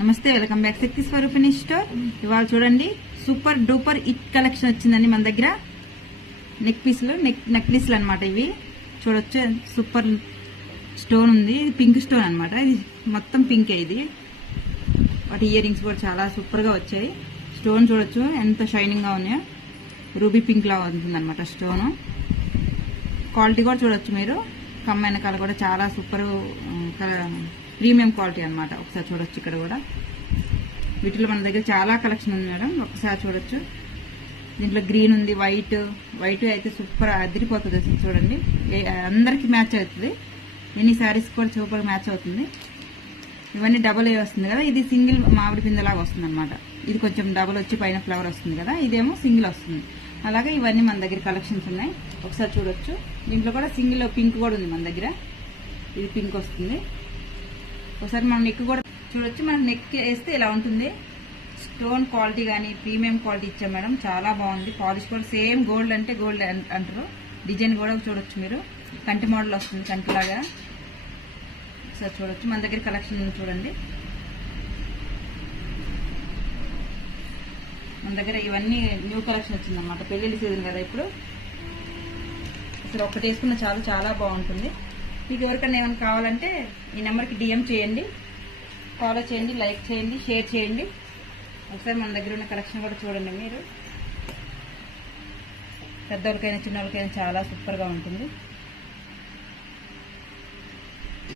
నమస్తే, welcome back శక్తి స్వరూపిణి store. ఇవాళ చూడండి సూపర్ డూపర్ ఇట్ కలెక్షన్ వచ్చిందండి మన దగ్గర. నెక్లెస్లు అనమాట. ఇవి చూడొచ్చు, సూపర్ స్టోన్ ఉంది. ఇది పింక్ స్టోన్ అనమాట. ఇది మొత్తం పింకే. ఇది వాటి ఇయర్ రింగ్స్ కూడా చాలా సూపర్ గా వచ్చాయి. స్టోన్ చూడొచ్చు ఎంత షైనింగ్ గా ఉన్నాయో. రూబీ పింక్ లా ఉంటుంది అనమాట స్టోన్. క్వాలిటీ కూడా చూడొచ్చు మీరు. కమ్మైన కలర్ కూడా చాలా సూపర్ ప్రీమియం క్వాలిటీ అనమాట. ఒకసారి చూడొచ్చు. ఇక్కడ కూడా వీటిలో మన దగ్గర చాలా కలెక్షన్ ఉంది మేడం. ఒకసారి చూడొచ్చు. దీంట్లో గ్రీన్ ఉంది, వైట్ అయితే సూపర్ అదిరిపోతుంది అసలు. చూడండి, అందరికి మ్యాచ్ అవుతుంది. ఎన్ని శారీస్ కూడా సూపర్ మ్యాచ్ అవుతుంది. ఇవన్నీ డబుల్ ఏ వస్తుంది కదా. ఇది సింగిల్ మామిడి పిందలాగా వస్తుంది అనమాట. ఇది కొంచెం డబుల్ వచ్చి పైన ఫ్లవర్ వస్తుంది కదా. ఇదేమో సింగిల్ వస్తుంది. అలాగే ఇవన్నీ మన దగ్గర కలెక్షన్స్ ఉన్నాయి. ఒకసారి చూడొచ్చు. దీంట్లో కూడా సింగిల్ పింక్ కూడా ఉంది మన దగ్గర. ఇది పింక్ వస్తుంది. ఒకసారి మనం నెక్ కూడా చూడొచ్చు. మనం నెక్ వేస్తే ఇలా ఉంటుంది. స్టోన్ క్వాలిటీ కానీ ప్రీమియం క్వాలిటీ ఇచ్చాం మేడం. చాలా బాగుంది. పాలిష్ కూడా సేమ్ గోల్డ్ అంటే గోల్డ్ అంటారు. డిజైన్ కూడా చూడొచ్చు మీరు. కంటి మోడల్ వస్తుంది, కంటిలాగా. ఒకసారి చూడొచ్చు. మన దగ్గర కలెక్షన్ చూడండి. మన దగ్గర ఇవన్నీ న్యూ కలెక్షన్ వచ్చిందన్నమాట. పెళ్లిళ్ళ సీజన్ కదా ఇప్పుడు. అసలు ఒకటి వేసుకున్న చాలా బాగుంటుంది. మీకు ఎవరికైనా ఏమైనా కావాలంటే ఈ నెంబర్కి డిఎం చేయండి, ఫాలో చేయండి, లైక్ చేయండి, షేర్ చేయండి. ఒకసారి మన దగ్గర ఉన్న కలెక్షన్ కూడా చూడండి మీరు. పెద్దవాళ్ళకైనా చిన్నవాళ్ళకైనా చాలా సూపర్గా ఉంటుంది.